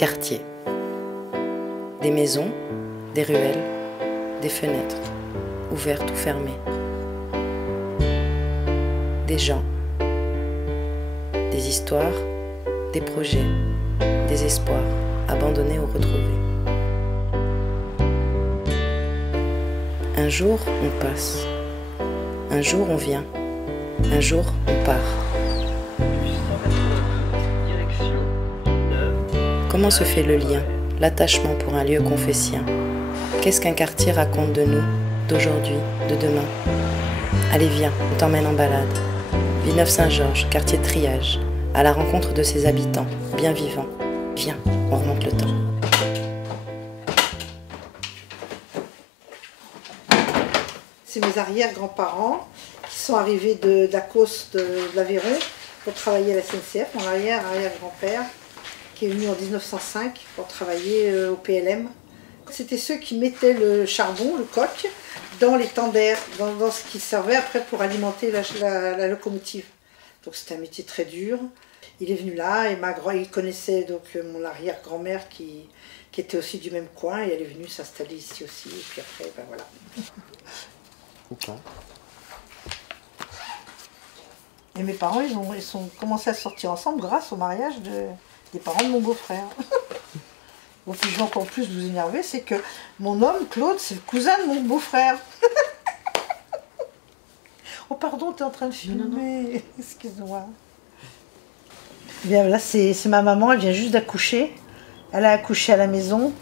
quartier. Des maisons, des ruelles, des fenêtres, ouvertes ou fermées. Des gens, des histoires, des projets, des espoirs, abandonnés ou retrouvés. Un jour, on passe. Un jour, on vient. Un jour, on part. Comment se fait le lien, l'attachement pour un lieu confessien? Qu'est-ce qu'un quartier raconte de nous, d'aujourd'hui, de demain? Allez, viens, on t'emmène en balade. Villeneuve-Saint-Georges, quartier de triage, à la rencontre de ses habitants, bien vivants. Viens, on remonte le temps. C'est mes arrière-grands-parents qui sont arrivés d'Acos de l'Aveyron pour travailler à la SNCF. Mon arrière-grand-père qui est venu en 1905 pour travailler au PLM. C'était ceux qui mettaient le charbon, le coke, dans les tenders, dans ce qui servait après pour alimenter la locomotive. Donc c'était un métier très dur. Il est venu là et il connaissait donc mon arrière-grand-mère qui était aussi du même coin et elle est venue s'installer ici aussi. Et puis après, ben voilà. Okay. Et mes parents, ils sont commencé à sortir ensemble grâce au mariage des parents de mon beau-frère. Bon, puis je vais encore plus vous énerver, c'est que mon homme, Claude, c'est le cousin de mon beau-frère. Oh pardon, t'es en train de filmer. Excuse-moi. Bien là, c'est ma maman, elle vient juste d'accoucher. Elle a accouché à la maison.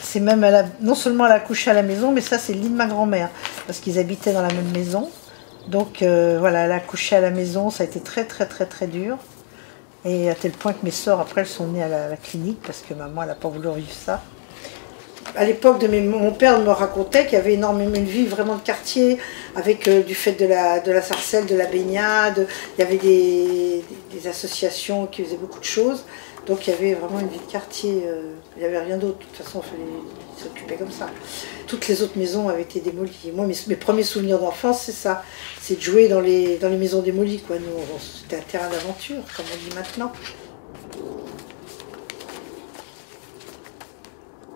C'est même, non seulement elle a accouché à la maison, mais ça c'est le lit de ma grand-mère, parce qu'ils habitaient dans la même maison. Donc voilà, elle a accouché à la maison, ça a été très très très très dur. Et à tel point que mes sœurs, après, elles sont venues à la clinique, parce que maman, elle n'a pas voulu vivre ça. À l'époque, mon père me racontait qu'il y avait énormément une vie vraiment de quartier, avec du fait de la sarcelle, de la baignade, il y avait des associations qui faisaient beaucoup de choses. Donc il y avait vraiment une vie de quartier, il n'y avait rien d'autre, de toute façon il fallait s'occuper comme ça. Toutes les autres maisons avaient été démolies. Et moi, mes premiers souvenirs d'enfance, c'est ça, c'est de jouer dans les maisons démolies, quoi. Nous, c'était un terrain d'aventure, comme on dit maintenant.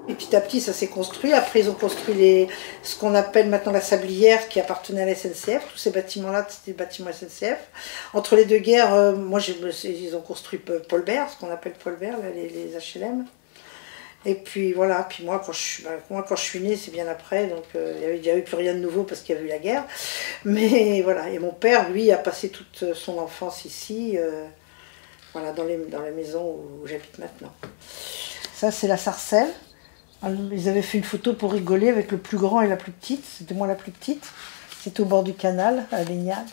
Et petit à petit, ça s'est construit. Après, ils ont construit ce qu'on appelle maintenant la Sablière, qui appartenait à la SNCF. Tous ces bâtiments-là, c'était des bâtiments SNCF. Entre les deux guerres, ils ont construit Paul Bert, ce qu'on appelle Paul Bert, là, les HLM. Et puis voilà, puis moi, quand je suis née, c'est bien après, donc il n'y avait plus rien de nouveau parce qu'il y avait eu la guerre. Mais voilà, et mon père, lui, a passé toute son enfance ici, voilà, dans la maison où j'habite maintenant. Ça, c'est la Sarcelle. Ils avaient fait une photo pour rigoler avec le plus grand et la plus petite. C'était moi la plus petite. C'était au bord du canal, à la baignade.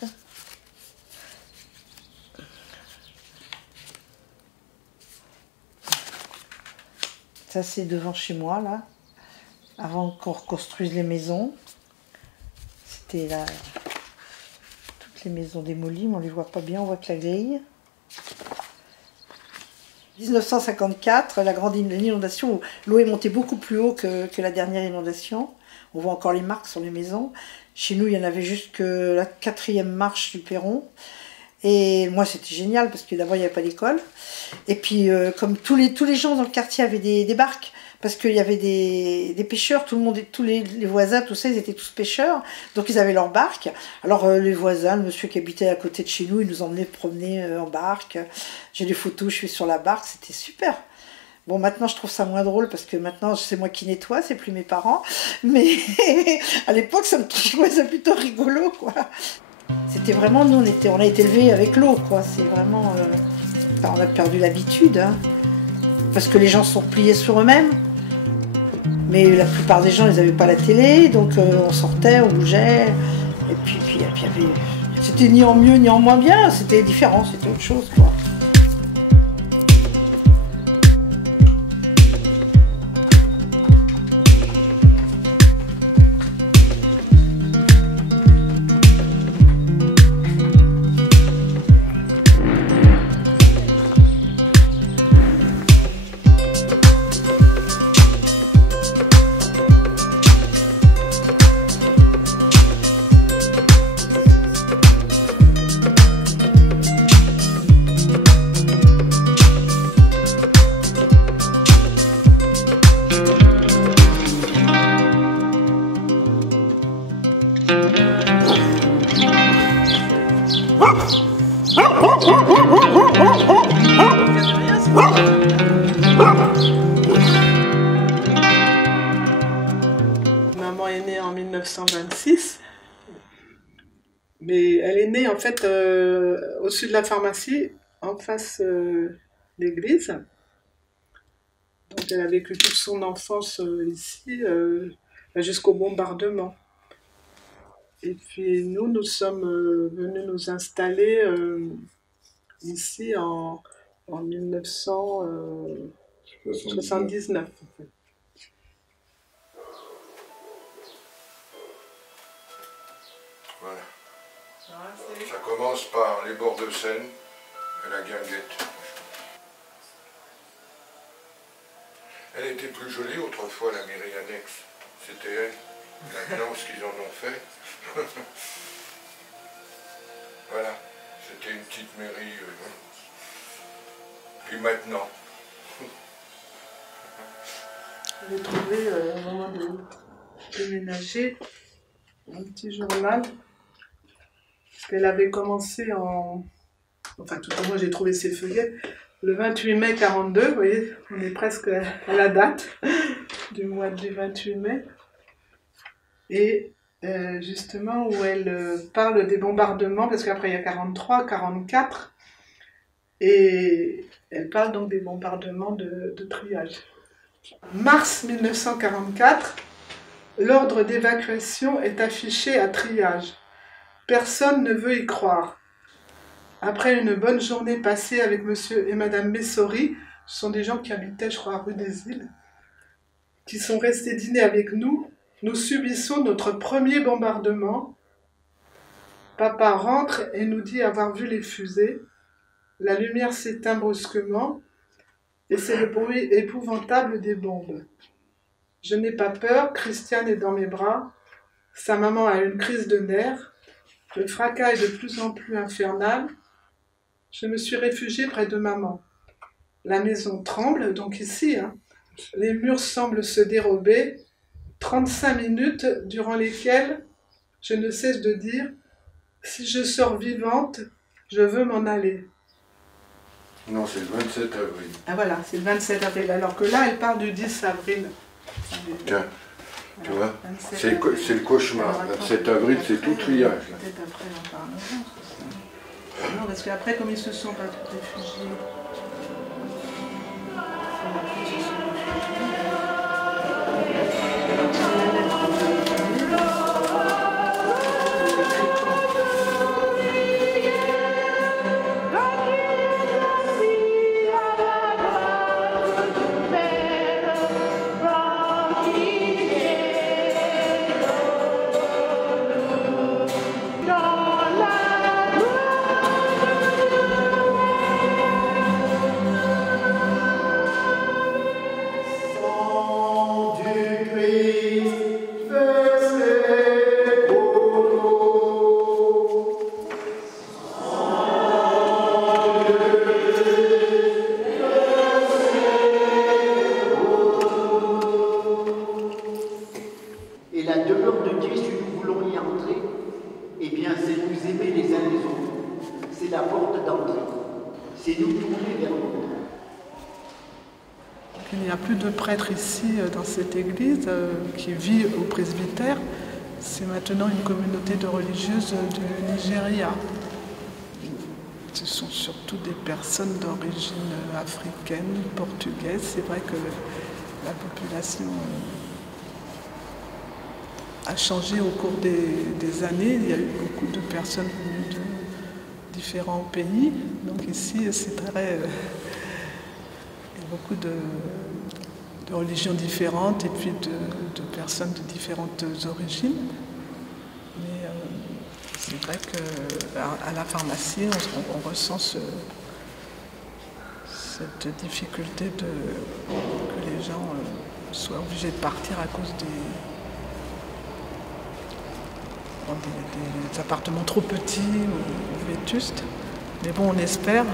Ça, c'est devant chez moi, là. Avant qu'on reconstruise les maisons. C'était là. Toutes les maisons démolies, mais on ne les voit pas bien, on voit que la grille. 1954, la grande inondation, où l'eau est montée beaucoup plus haut que la dernière inondation. On voit encore les marques sur les maisons. Chez nous, il y en avait juste que la 4e marche du perron. Et moi, c'était génial, parce que d'abord, il n'y avait pas d'école. Et puis, comme tous les gens dans le quartier avaient des barques, parce qu'il y avait des pêcheurs, tout le monde, tous les voisins, tout ça, ils étaient tous pêcheurs, donc ils avaient leur barque. Alors les voisins, le monsieur qui habitait à côté de chez nous, il nous emmenait promener en barque. J'ai des photos, je suis sur la barque, c'était super. Bon, maintenant je trouve ça moins drôle parce que maintenant c'est moi qui nettoie, c'est plus mes parents. Mais à l'époque, je trouvais ça plutôt rigolo, quoi. C'était vraiment, nous on a été élevés avec l'eau, quoi. C'est vraiment, on a perdu l'habitude, hein, parce que les gens sont pliés sur eux-mêmes. Mais la plupart des gens, ils n'avaient pas la télé, donc on sortait, on bougeait. Et puis c'était ni en mieux ni en moins bien, c'était différent, c'était autre chose, quoi. 1926. Mais elle est née en fait au-dessus de la pharmacie, en face de l'église. Donc elle a vécu toute son enfance ici, jusqu'au bombardement. Et puis nous sommes venus nous installer ici en 1979. En fait. Voilà. Ça commence par les bords de Seine et la guinguette. Elle était plus jolie autrefois, la mairie annexe. C'était elle. Maintenant, ce qu'ils en ont fait. Voilà. C'était une petite mairie. Puis maintenant. J'ai trouvé au moment de déménager un petit journal. Parce qu'elle avait commencé enfin, tout au moins j'ai trouvé ses feuillets. Le 28 mai 42, vous voyez, on est presque à la date du mois du 28 mai. Et justement où elle parle des bombardements, parce qu'après il y a 43, 44, et elle parle donc des bombardements de triage. Mars 1944, l'ordre d'évacuation est affiché à Triage. Personne ne veut y croire. Après une bonne journée passée avec monsieur et madame Messori, ce sont des gens qui habitaient, je crois, rue des Îles, qui sont restés dîner avec nous, nous subissons notre premier bombardement. Papa rentre et nous dit avoir vu les fusées. La lumière s'éteint brusquement et c'est le bruit épouvantable des bombes. Je n'ai pas peur, Christiane est dans mes bras. Sa maman a une crise de nerfs. Le fracas est de plus en plus infernal. Je me suis réfugiée près de maman. La maison tremble, donc ici, les murs semblent se dérober. 35 minutes durant lesquelles je ne cesse de dire « Si je sors vivante, je veux m'en aller ». Non, c'est le 27 avril. Ah voilà, c'est le 27 avril, alors que là, elle parle du 10 avril. Tiens, tu vois, c'est le cauchemar. Le 27 avril, c'est tout triage. Peut-être après, on parlera. Non, parce qu'après, comme ils se sont pas tous réfugiés, Et la demeure de Dieu, si nous voulons y entrer, eh bien, c'est nous aimer les uns les autres. C'est la porte d'entrée. C'est nous tourner vers l'autre. Il n'y a plus de prêtre ici dans cette église qui vit au presbytère. C'est maintenant une communauté de religieuses du Nigeria. Ce sont surtout des personnes d'origine africaine, portugaise. C'est vrai que la population a changé au cours des années. Il y a eu beaucoup de personnes venues de différents pays. Donc ici, c'est très... il y a beaucoup de religions différentes et puis de personnes de différentes origines. Mais c'est vrai qu'à la pharmacie, on ressent cette difficulté que les gens soient obligés de partir à cause des appartements trop petits ou vétustes. Mais bon, on espère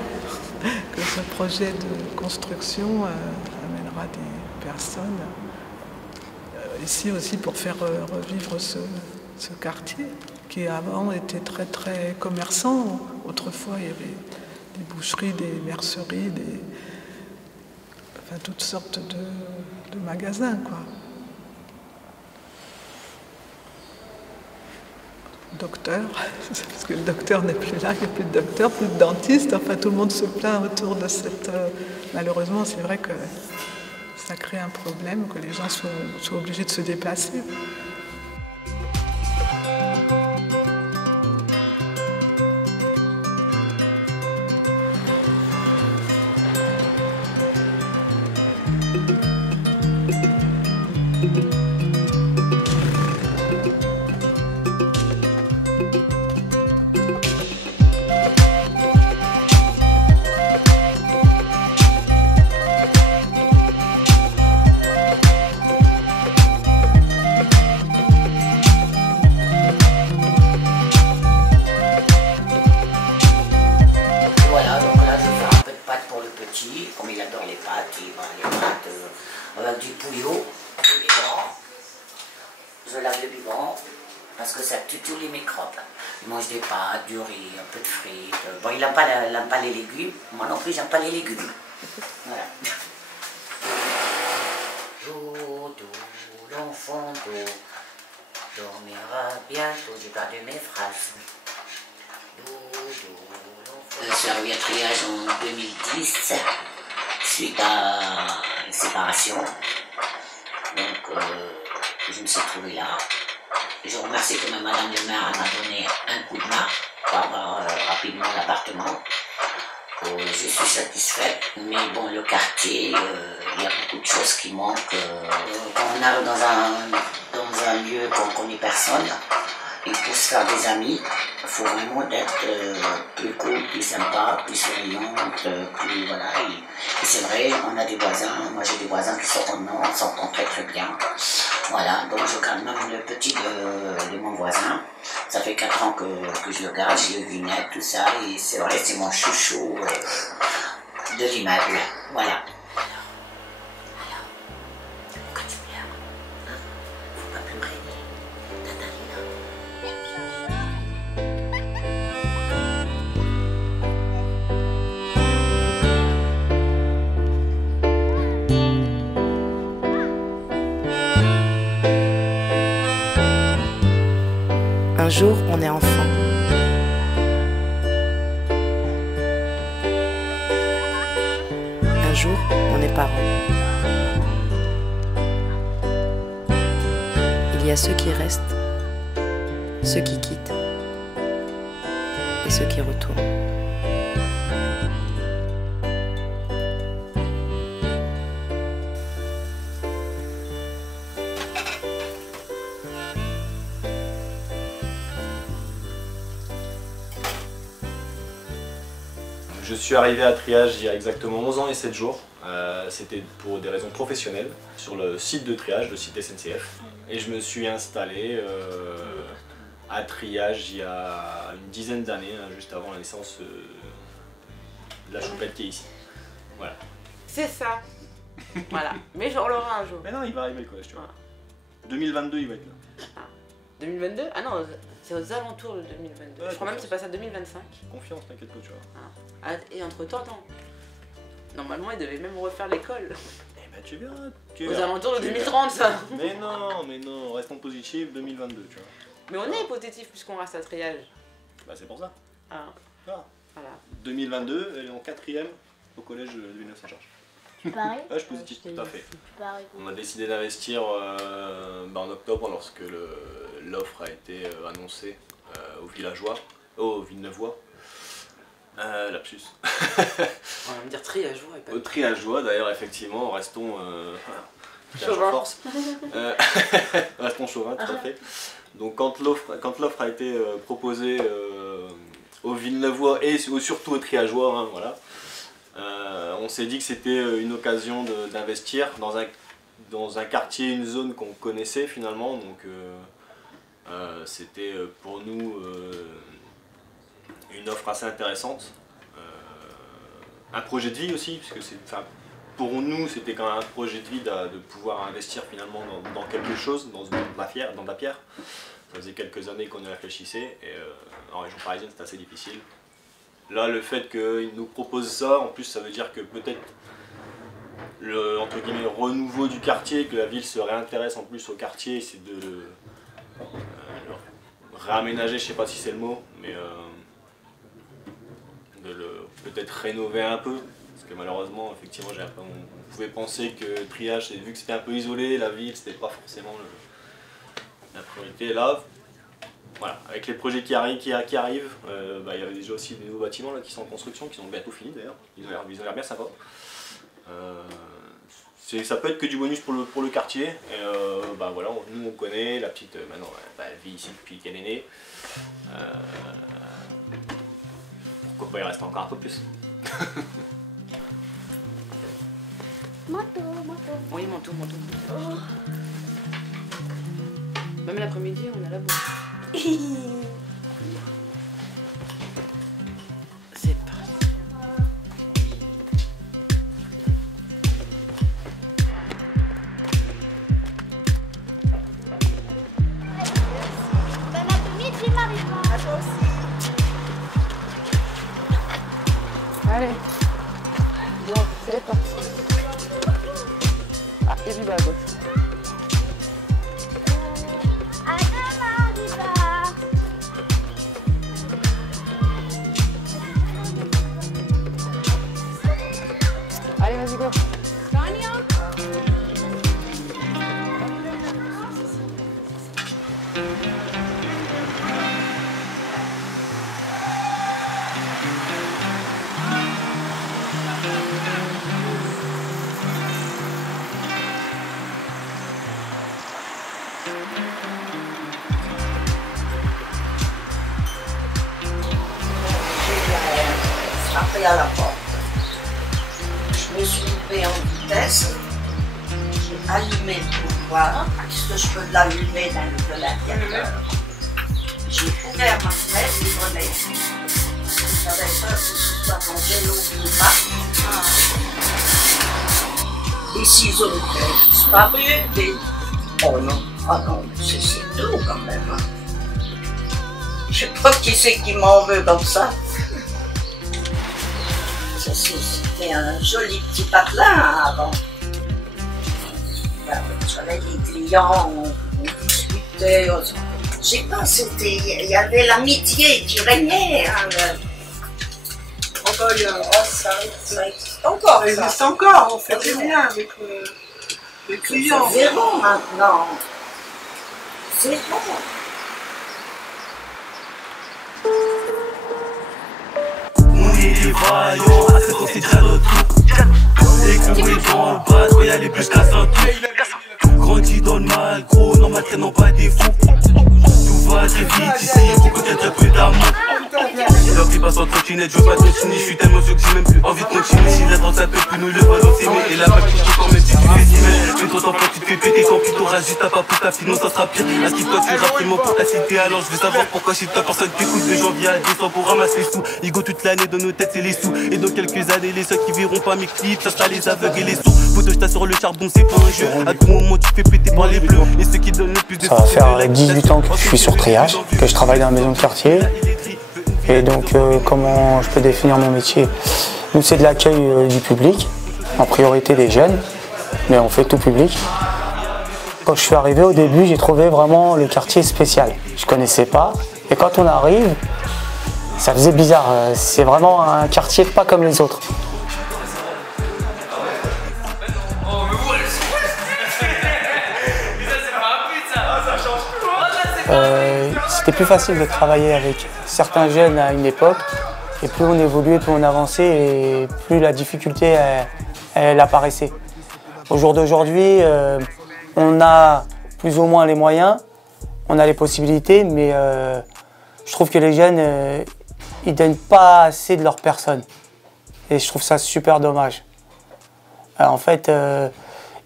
que ce projet de construction amènera des personnes ici aussi pour faire revivre ce quartier qui avant était très très commerçant. Autrefois, il y avait des boucheries, des merceries, enfin, toutes sortes de magasins, quoi. docteur, parce que le docteur n'est plus là, il n'y a plus de docteur, plus de dentiste, enfin tout le monde se plaint autour de cette... Malheureusement, c'est vrai que ça crée un problème, que les gens soient obligés de se déplacer. Comme il adore les pâtes, il va les pâtes avec du bouillon, du biberon. Je lave le biberon parce que ça tue tous les microbes. Il mange des pâtes, du riz, un peu de frites. Bon, il n'aime pas les légumes. Moi non plus, j'aime pas les légumes. Voilà. Doudou, l'enfant doux, dormira bientôt. J'ai perdu mes phrases. Doudou. Je suis arrivé à triage en 2010, suite à une séparation. Donc, je me suis trouvé là. Je remercie que ma madame de maire m'a donné un coup de main pour avoir rapidement l'appartement. Je suis satisfaite, mais bon, le quartier, il y a beaucoup de choses qui manquent. Quand on arrive dans un lieu qu'on ne connaît personne, et pour se faire des amis, il faut vraiment être plus cool, plus sympa, plus souriante, plus voilà. Et c'est vrai, on a des voisins, moi j'ai des voisins qui on s'entend très très bien. Voilà, donc je garde même le petit de mon voisin. Ça fait 4 ans que je le garde, j'ai le lunettes, tout ça, et c'est vrai, c'est mon chouchou de l'immeuble. Voilà. Un jour, on est enfant. Un jour, on est parent. Il y a ceux qui restent, ceux qui quittent et ceux qui retournent. Je suis arrivé à Triage il y a exactement 11 ans et 7 jours. C'était pour des raisons professionnelles sur le site de Triage, le site SNCF. Et je me suis installé à Triage il y a une dizaine d'années, juste avant la naissance de la choupette qui est ici. Voilà. C'est ça. Voilà. Mais on l'aura un jour. Mais non, il va arriver le collège, tu vois. 2022, il va être là. Ah. 2022 ? Ah non, c'est aux alentours de 2022. Ouais, je crois même que c'est pas ça 2025. Confiance, t'inquiète pas, tu vois. Ah. Et entre-temps, normalement, il devait même refaire l'école. Eh ben tu verras. Aux alentours de 2030, ça. Mais non, restons positifs, 2022, tu vois. Mais on est hypothétif puisqu'on reste à Triage. Bah c'est pour ça. Ah. Ah. Voilà. 2022, elle est en 4e au collège de Villeneuve-Saint-Georges. Tu paries? Ouais, je suis positif, tout à fait. Paries. On a décidé d'investir en octobre lorsque l'offre a été annoncée aux villageois, aux Villeneuvois. Lapsus. On va me dire triageois et pas... Au triageois d'ailleurs, effectivement, restons chauvin. Force. Restons chauvin, tout à fait. Donc quand l'offre a été proposée aux Villeneuvois et surtout aux triageois, hein, voilà. On s'est dit que c'était une occasion d'investir dans un quartier, une zone qu'on connaissait finalement, donc c'était pour nous une offre assez intéressante. Un projet de vie aussi, puisque pour nous c'était quand même un projet de vie de pouvoir investir finalement dans quelque chose, dans de la pierre. Ça faisait quelques années qu'on y réfléchissait et en région parisienne c'est assez difficile. Là, le fait qu'ils nous proposent ça, en plus ça veut dire que peut-être le entre guillemets, renouveau du quartier, que la ville se réintéresse en plus au quartier, c'est de réaménager, je sais pas si c'est le mot, mais de le peut-être rénover un peu. Parce que malheureusement, effectivement, on pouvait penser que Triage, vu que c'était un peu isolé, la ville, c'était pas forcément la priorité. Là, voilà, avec les projets qui arrivent, il y avait déjà aussi des nouveaux bâtiments là, qui sont en construction, qui sont bientôt finis d'ailleurs. Ils ont l'air bien sympas. Ça peut être que du bonus pour le quartier. Et, voilà, nous on connaît, la petite maintenant elle vit ici depuis qu'elle est née. Pourquoi pas y rester encore un peu plus. Manteau. Oui, manteau. Oh. Même l'après-midi, on a la bouffe. C'est parti. Bon après-midi, Marie-Laure. À toi aussi. Allez. Bon, c'est parti. Ah, et puis à gauche. À demain, Riva. Allez, vas-y, go. Frappé à la porte. Je me suis levée en vitesse. J'ai allumé le pouvoir. Est-ce que je peux l'allumer de l'intérieur? J'ai ouvert ma fenêtre, livré. J'avais peur que ce soit mon vélo qui parte. Les ciseaux étaient disparus. Oh non, c'est tout quand même. Je sais pas qui c'est qui m'en veut comme ça. C'était un joli petit patelin avant. J'avais des clients, on discutait. Je sais pas, il y avait l'amitié qui régnait. Encore, ça existe encore. Ça existe encore, on fait des liens avec les clients. C'est zéro maintenant. C'est bon. On est des vaillants, à cette c'est déjà notre tour. Et qu'on est dans le bas, faut y aller plus qu'à ça. Grandi dans le mal, gros, non, ma traîne, non pas des fous. Tout va très vite ici, beaucoup de très peu d'amour. L'heure qui passe en trottinette, je veux pas continuer, je suis tellement sûr que j'ai même plus envie de continuer. Si la drogue ça peut plus nous le ballon s'aimer. Et la vague touche encore même si tu fais si mal. Mais trop d'enfants tu te fais péter quand tu t'auras juste à pas pour ta sinon ça sera pire. À ce qui toi tu rapidement pour ta cité. Alors je veux savoir pourquoi chez toi personne t'écoute. De janvier à décembre pour ramasser les sous. Igo toute l'année dans nos têtes c'est les sous. Et dans quelques années les seuls qui verront pas mes clips, ça sera les aveugles et les sourds. Photo je t'assure le charbon c'est pas un jeu. À tout moment tu te fais péter par les bleus. Et ceux qui donnent le plus de ça va faire 18 ans que je suis sur Triage, que je travaille dans la maison de quartier. Et donc, comment je peux définir mon métier? Nous, c'est de l'accueil du public, en priorité des jeunes, mais on fait tout public. Quand je suis arrivé au début, j'ai trouvé vraiment le quartier spécial. Je ne connaissais pas, et quand on arrive, ça faisait bizarre. C'est vraiment un quartier pas comme les autres. C'était plus facile de travailler avec certains jeunes à une époque, et plus on évoluait, plus on avançait, et plus la difficulté elle apparaissait. Au jour d'aujourd'hui, on a plus ou moins les moyens, on a les possibilités, mais je trouve que les jeunes, ils ne donnent pas assez de leur personne. Et je trouve ça super dommage. En fait,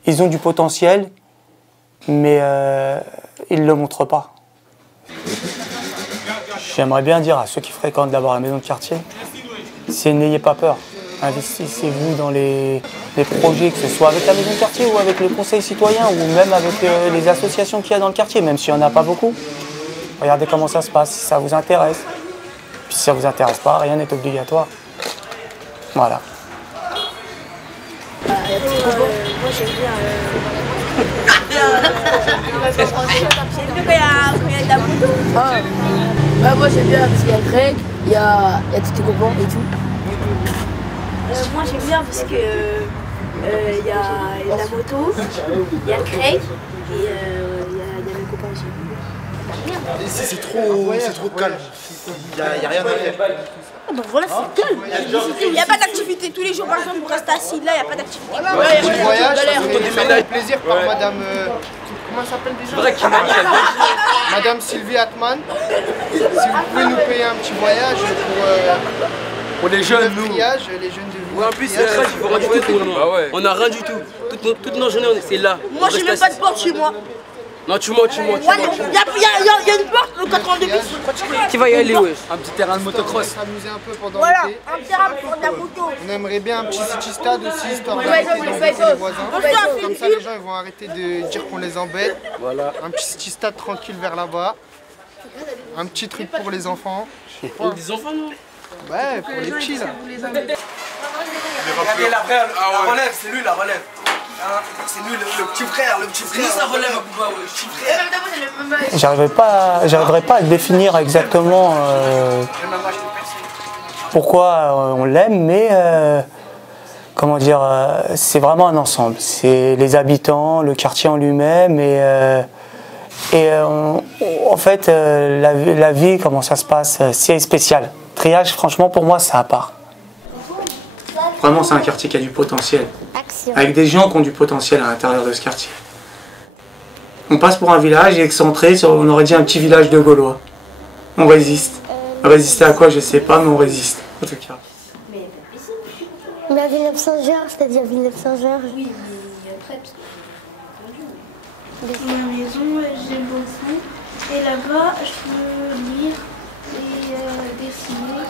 ils ont du potentiel, mais ils ne le montrent pas. J'aimerais bien dire à ceux qui fréquentent d'abord la maison de quartier, n'ayez pas peur. Investissez-vous dans les projets, que ce soit avec la maison de quartier ou avec le conseil citoyen ou même avec les associations qu'il y a dans le quartier, même s'il n'y en a pas beaucoup. Regardez comment ça se passe, si ça vous intéresse. Puis si ça ne vous intéresse pas, rien n'est obligatoire. Voilà. Moi j'aime bien. de la moto. Moi j'aime bien parce qu'il y a Greg, il y a tous tes copains et tout. Moi j'aime bien parce que il y a la moto, il y a Greg et il y a mes copains aussi. Ici c'est trop calme, il n'y a rien à faire. Donc voilà, c'est calme. Il n'y a pas d'activité tous les jours, par exemple, pour rester assis là, il n'y a pas d'activité. Petit voyage, des médailles plaisir par madame. Comment elle s'appelle déjà? Madame Sylvie Atman. Si vous pouvez nous payer un petit voyage pour les jeunes, nous. Les jeunes de ouais, en plus, c'est très différent du tout pour nous. On n'a rien du tout. Toutes nos journées, c'est là. Moi, j'ai même pas de porte chez moi. Non, tu mens. Il y a une porte, le 82 bis. Tu vas y aller, ouais. Un petit terrain de motocross. S'amuser un peu pendant voilà, l'été. un terrain pour de la moto. On aimerait bien un petit city stade aussi, histoire d'arrêter d'embêter les voisins. Comme ça, les gens ils vont arrêter de dire qu'on les embête. Voilà. Un petit city stade tranquille vers là-bas. Un petit truc pour les enfants. Des enfants, non? Ouais, pour les petits là. Regardez la relève, c'est lui la relève. C'est lui le petit frère, C'est lui ça relève, le petit frère. J'arriverai pas à définir exactement pourquoi on l'aime, mais comment dire, c'est vraiment un ensemble. C'est les habitants, le quartier en lui-même en fait la vie, comment ça se passe, c'est spécial. Triage, franchement, pour moi, c'est à part. Vraiment, c'est un quartier qui a du potentiel. Avec des gens qui ont du potentiel à l'intérieur de ce quartier. On passe pour un village excentré, on aurait dit un petit village de Gaulois. On résiste. Résister à quoi, je sais pas, mais on résiste, en tout cas. Mais à Villeneuve-Saint-Georges, c'est-à-dire Villeneuve-Saint-Georges. Oui, mais après, ma maison, j'aime beaucoup. Et là-bas, je peux lire et dessiner.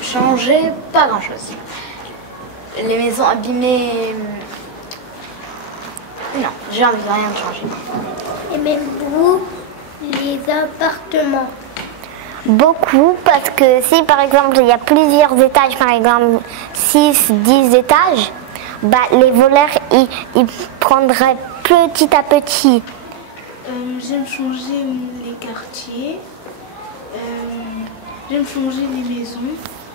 Changer, pas grand-chose. Les maisons abîmées, non, j'ai envie de rien de changer. Et même vous, les appartements? Beaucoup, parce que si par exemple il y a plusieurs étages, par exemple 6, 10 étages, bah, les voleurs ils prendraient petit à petit. J'aime changer les quartiers, j'aime changer les maisons.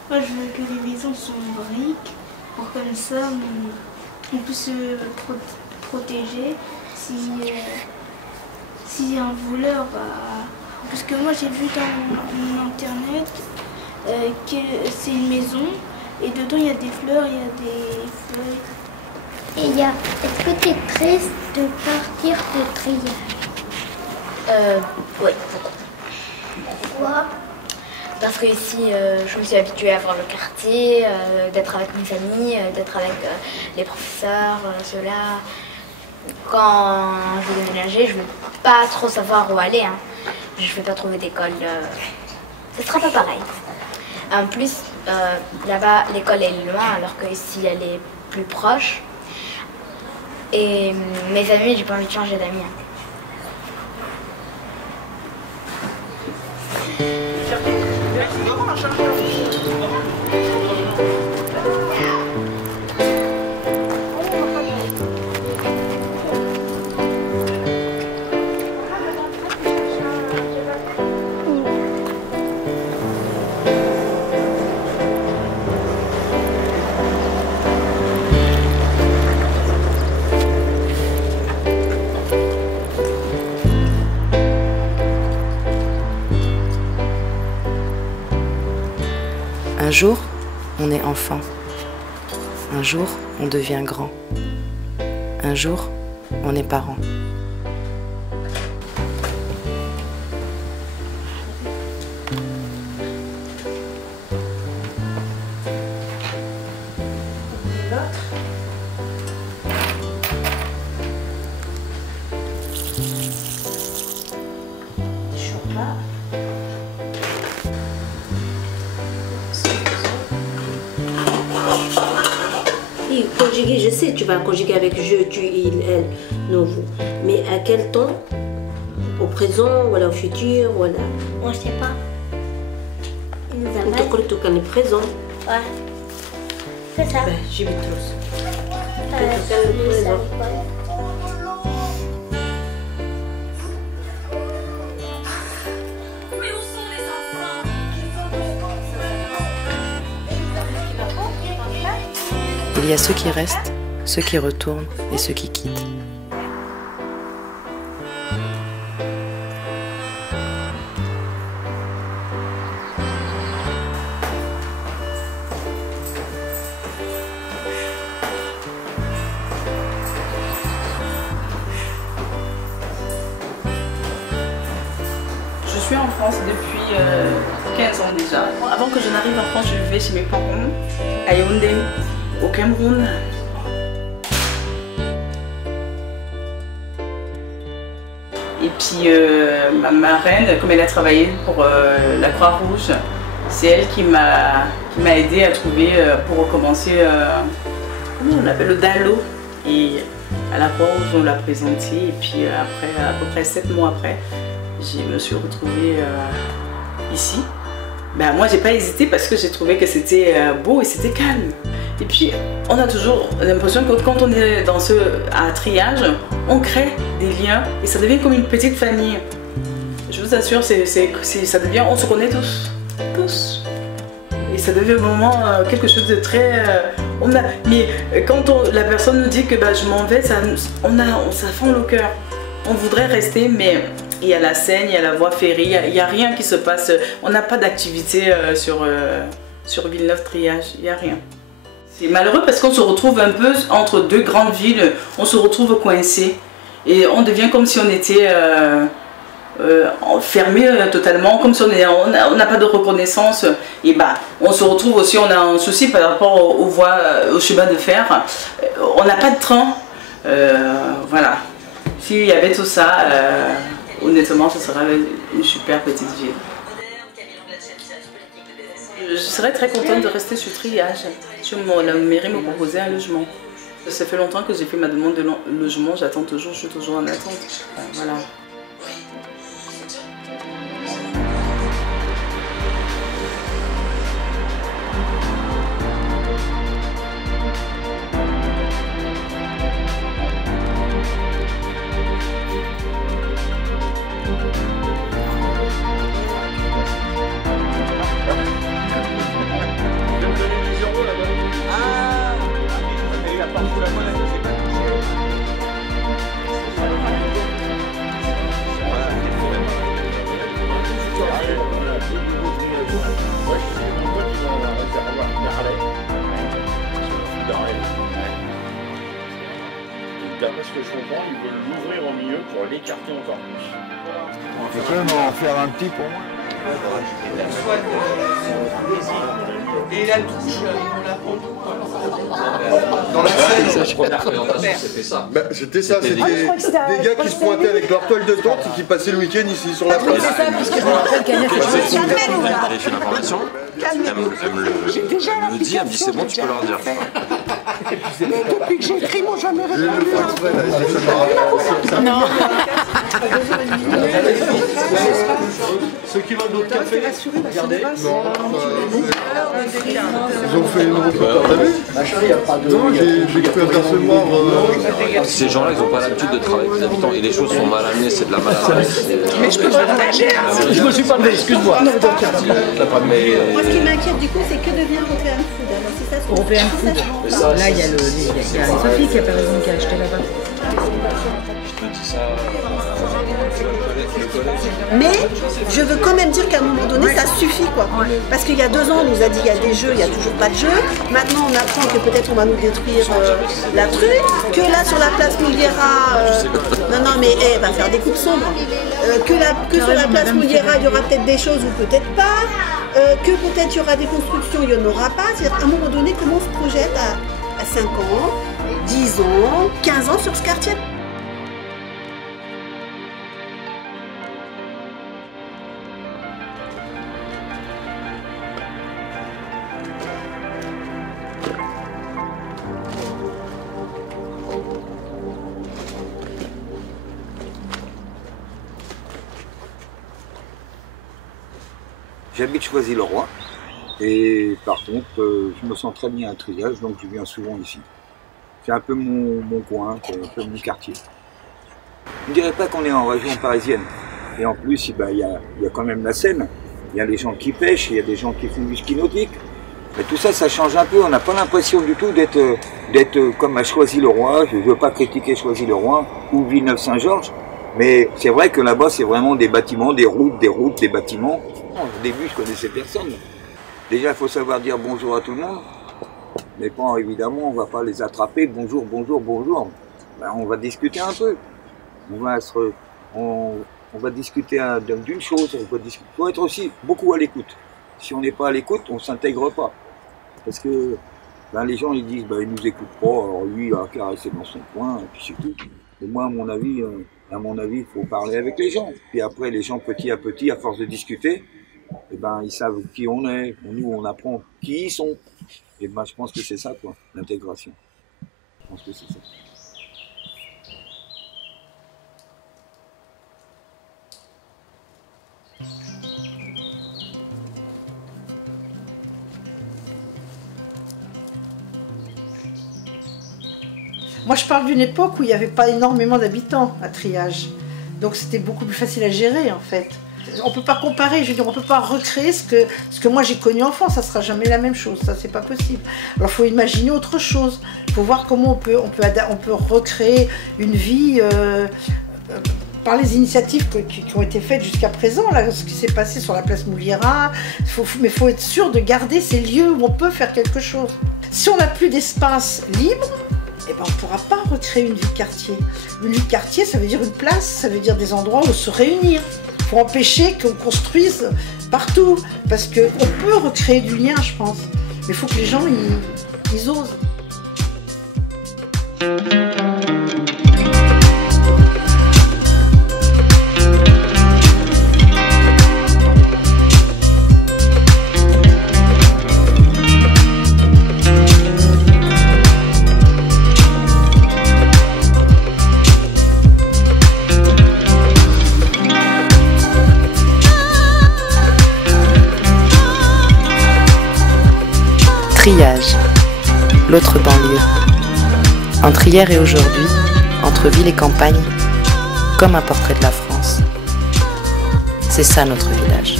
Moi je veux que les maisons soient en briques, pour comme ça on peut se protéger si un voleur va... Parce que moi j'ai vu dans mon internet que c'est une maison et dedans il y a des fleurs, il y a des feuilles. Et est-ce que tu es triste de partir de triage? Oui. Pourquoi? Parce que ici je me suis habituée à voir le quartier, d'être avec mes amis, d'être avec les professeurs, ceux-là. Quand je vais déménager, je ne vais pas trop savoir où aller. Je ne vais pas trouver d'école. Ce ne sera pas pareil. En plus, là-bas, l'école est loin, alors qu'ici, elle est plus proche. Et mes amis, j'ai pas envie de changer d'amis. Un jour, on est enfant. Un jour, on devient grand. Un jour, on est parent. Conjuguer, je sais, tu vas conjuguer avec je, tu, il, elle, nous, vous. Mais à quel temps? Au présent, voilà, au futur, voilà. On ne sait pas. Il nous a pas dit. Tu connais présent. Ouais. C'est ça. Ben, j'y vais tous. Présent. Il y a ceux qui restent, ceux qui retournent et ceux qui quittent. Je suis en France depuis 15 ans déjà. Avant que je n'arrive en France, je vivais chez mes parents à Yaoundé, au Cameroun. Et puis ma marraine, comme elle a travaillé pour la Croix-Rouge, c'est elle qui m'a aidée à trouver pour recommencer, comment on appelle, le DALO. Et à la Croix-Rouge, on l'a présenté et puis après, à peu près 7 mois après, je me suis retrouvée ici. Ben, moi, j'ai pas hésité parce que j'ai trouvé que c'était beau et c'était calme. Et puis, on a toujours l'impression que quand on est dans ce triage, on crée des liens et ça devient comme une petite famille. Je vous assure, ça devient, on se connaît tous. Et ça devient vraiment quelque chose de très... mais quand la personne nous dit que bah, je m'en vais, ça fend le cœur. On voudrait rester, mais il y a la Seine, il y a la voie ferrée, il n'y a rien qui se passe. On n'a pas d'activité sur Villeneuve-Triage, il n'y a rien. C'est malheureux parce qu'on se retrouve un peu entre deux grandes villes, on se retrouve coincé et on devient comme si on était fermé totalement, comme si on n'a pas de reconnaissance. Et bah, on se retrouve aussi, on a un souci par rapport aux voies, au chemin de fer. On n'a pas de train, voilà. S'il y avait tout ça, honnêtement, ce serait une super petite ville. Je serais très contente de rester sur Triage. La mairie me proposait un logement. Ça fait longtemps que j'ai fait ma demande de logement, j'attends toujours, je suis toujours en attente. Voilà. D'après ce que je comprends, ils veulent l'ouvrir au milieu pour l'écarter encore plus. On peut quand même en faire un petit pour moi. Et la touche, on la prend dans la scène, c'était ça. Bah, c'était ça, c'était des gars qui se pointaient avec leur toile de tente et qui passaient le week-end ici sur la place. C'est ça, puisque je me rappelle qu'Agnès a fait l'information. Elle me dit, c'est bon, tu peux leur dire. Mais depuis que j'ai écrit, moi jamais répondu. Non. Ceux qui veulent d'autres cafés, regardez. Ils ont fait une reportage, t'as vu? Non, j'ai cru apercevoir... Ces gens-là, ils n'ont pas l'habitude de travailler avec les habitants et les choses sont mal amenées, c'est de la maladresse. Mais je peux pas partager. Je me suis pas levé, excuse-moi. Moi, ce qui m'inquiète du coup, c'est que devient European Food. Alors, c'est ça, European Food. Là, il y a Sophie qui a acheté là-bas. Je te dis ça. Mais je veux quand même dire qu'à un moment donné, ça suffit quoi. Parce qu'il y a 2 ans, on nous a dit il y a des jeux, il n'y a toujours pas de jeux. Maintenant, on apprend que peut-être on va nous détruire la truc. Que là, sur la place Mouliera, non, mais elle va faire des coupes sombres. Que sur la place Mouliera, il y aura peut-être des choses ou peut-être pas. Que peut-être il y aura des constructions, il n'y en aura pas. C'est-à-dire, à un moment donné, comment on se projette à 5 ans, 10 ans, 15 ans sur ce quartier? J'habite Choisy-le-Roi et par contre je me sens très bien à Triage, donc je viens souvent ici. C'est un peu mon coin, c'est un peu mon quartier. Je ne dirais pas qu'on est en région parisienne. Et en plus, il y a quand même la Seine. Il y a des gens qui pêchent, il y a des gens qui font du ski nautique. Mais tout ça, ça change un peu. On n'a pas l'impression du tout d'être comme à Choisy-le-Roi. Je ne veux pas critiquer Choisy-le-Roi ou Villeneuve-Saint-Georges. Mais c'est vrai que là-bas, c'est vraiment des bâtiments, des routes, des bâtiments. Au début, je connaissais personne. Déjà, il faut savoir dire bonjour à tout le monde. Mais bon, évidemment, on ne va pas les attraper. Bonjour, bonjour, bonjour. Ben, on va discuter un peu. On va discuter d'une chose. Il faut être aussi beaucoup à l'écoute. Si on n'est pas à l'écoute, on ne s'intègre pas. Parce que ben, les gens ils disent ben, ils nous écoutent pas, alors lui il a caressé dans son coin, et puis c'est tout. Et moi, à mon avis, il faut parler avec les gens. Puis après, les gens, petit à petit, à force de discuter, eh ben, ils savent qui on est. Nous, on apprend qui ils sont. Et ben, je pense que c'est ça, quoi, l'intégration. Je pense que c'est ça. Moi, je parle d'une époque où il n'y avait pas énormément d'habitants à Triage. Donc, c'était beaucoup plus facile à gérer, en fait. On ne peut pas comparer, je veux dire, on ne peut pas recréer ce que moi j'ai connu enfant, ça ne sera jamais la même chose, ça c'est pas possible. Alors il faut imaginer autre chose, il faut voir comment on peut recréer une vie par les initiatives qui ont été faites jusqu'à présent, là, ce qui s'est passé sur la place Mouliera, mais il faut être sûr de garder ces lieux où on peut faire quelque chose. Si on n'a plus d'espace libre, eh ben, on ne pourra pas recréer une vie de quartier. Une vie de quartier, ça veut dire une place, ça veut dire des endroits où se réunir. Pour empêcher qu'on construise partout. Parce qu'on peut recréer du lien, je pense. Mais il faut que les gens, ils osent. Triage, l'autre banlieue. Entre hier et aujourd'hui, entre ville et campagne, comme un portrait de la France. C'est ça notre village.